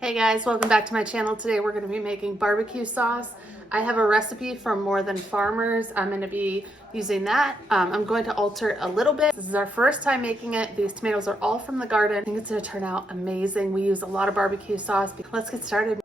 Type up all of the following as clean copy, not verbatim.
Hey guys, welcome back to my channel. Today we're going to be making barbecue sauce. I have a recipe from More Than Farmers. I'm going to be using that. I'm going to alter it a little bit. This is our first time making it. These tomatoes are all from the garden. I think it's going to turn out amazing. We use a lot of barbecue sauce. Let's get started.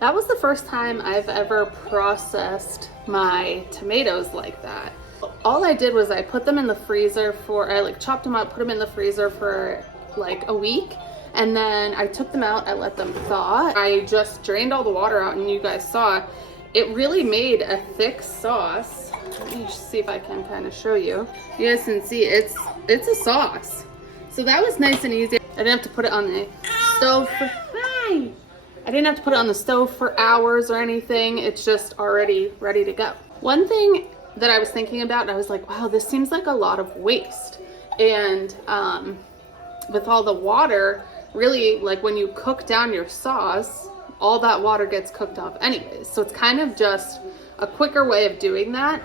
That was the first time I've ever processed my tomatoes like that. All I did was I put them in the freezer I chopped them up, put them in the freezer for like a week, and then I took them out, I let them thaw. I just drained all the water out, and you guys saw it really made a thick sauce. Let me see if I can kind of show you. You guys can see it's a sauce. So that was nice and easy. I didn't have to put it on the stove for, I didn't have to put it on the stove for hours or anything. It's just already ready to go. One thing that I was thinking about, I was like, wow, this seems like a lot of waste. And with all the water, really, like when you cook down your sauce, all that water gets cooked off anyways. So it's kind of just a quicker way of doing that.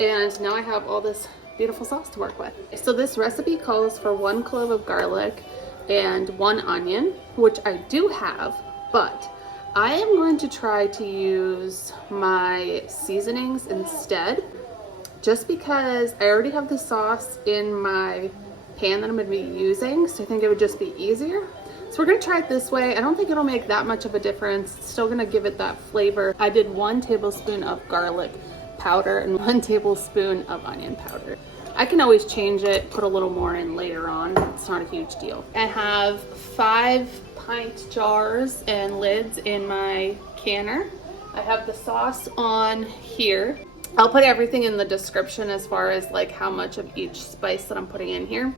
And now I have all this beautiful sauce to work with. So this recipe calls for 1 clove of garlic and 1 onion, which I do have. But I am going to try to use my seasonings instead, just because I already have the sauce in my pan that I'm going to be using, so I think it would just be easier. So we're going to try it this way. I don't think it'll make that much of a difference. It's still going to give it that flavor. I did 1 tablespoon of garlic powder and 1 tablespoon of onion powder. I can always change it, put a little more in later on. It's not a huge deal. I have 5 pint jars and lids in my canner. I have the sauce on here. I'll put everything in the description as far as like how much of each spice that I'm putting in here.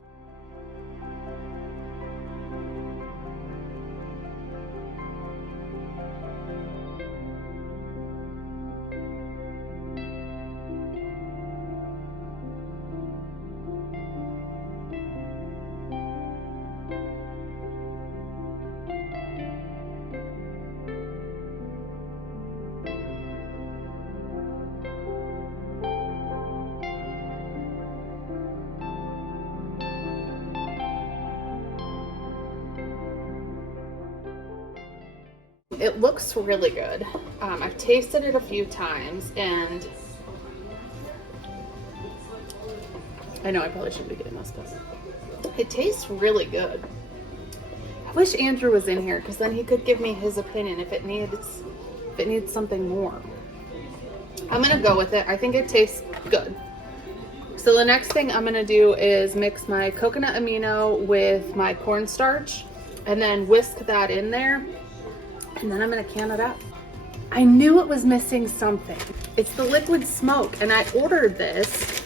It looks really good. I've tasted it a few times, and I know I probably shouldn't be getting this, but it tastes really good. I wish Andrew was in here, because then he could give me his opinion if it needs something more. I'm gonna go with it. I think it tastes good. So the next thing I'm gonna do is mix my coconut amino with my cornstarch, and then whisk that in there. And then I'm gonna can it up. I knew it was missing something. It's the liquid smoke, and I ordered this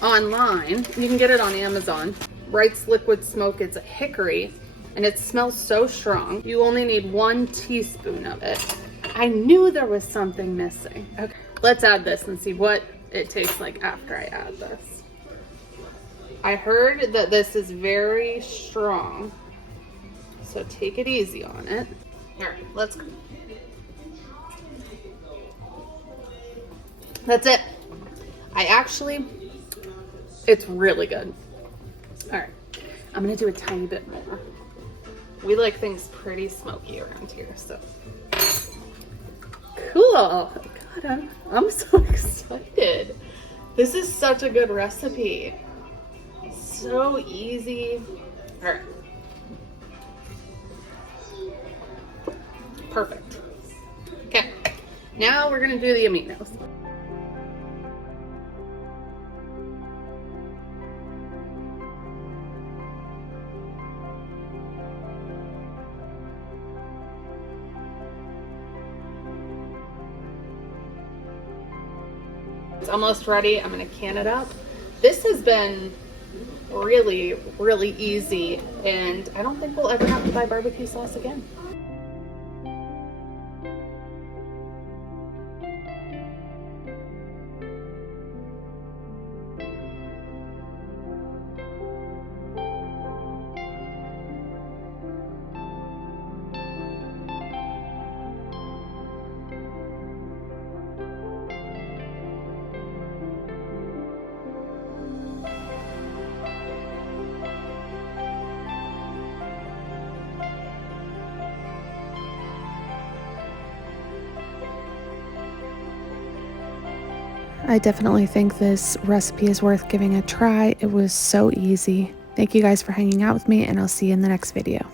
online. You can get it on Amazon. Wright's liquid smoke. It's a hickory, and it smells so strong. You only need 1 teaspoon of it. I knew there was something missing. Okay, let's add this and see what it tastes like after I add this. I heard that this is very strong, so take it easy on it. All right, let's go. That's it. I actually It's really good. All right, I'm gonna do a tiny bit more. We like things pretty smoky around here, so. Cool. God, I'm so excited. This is such a good recipe. So easy. All right. Perfect. Okay, now we're gonna do the aminos. It's almost ready. I'm gonna can it up. This has been really, really easy, and I don't think we'll ever have to buy barbecue sauce again. I definitely think this recipe is worth giving a try. It was so easy. Thank you guys for hanging out with me, and I'll see you in the next video.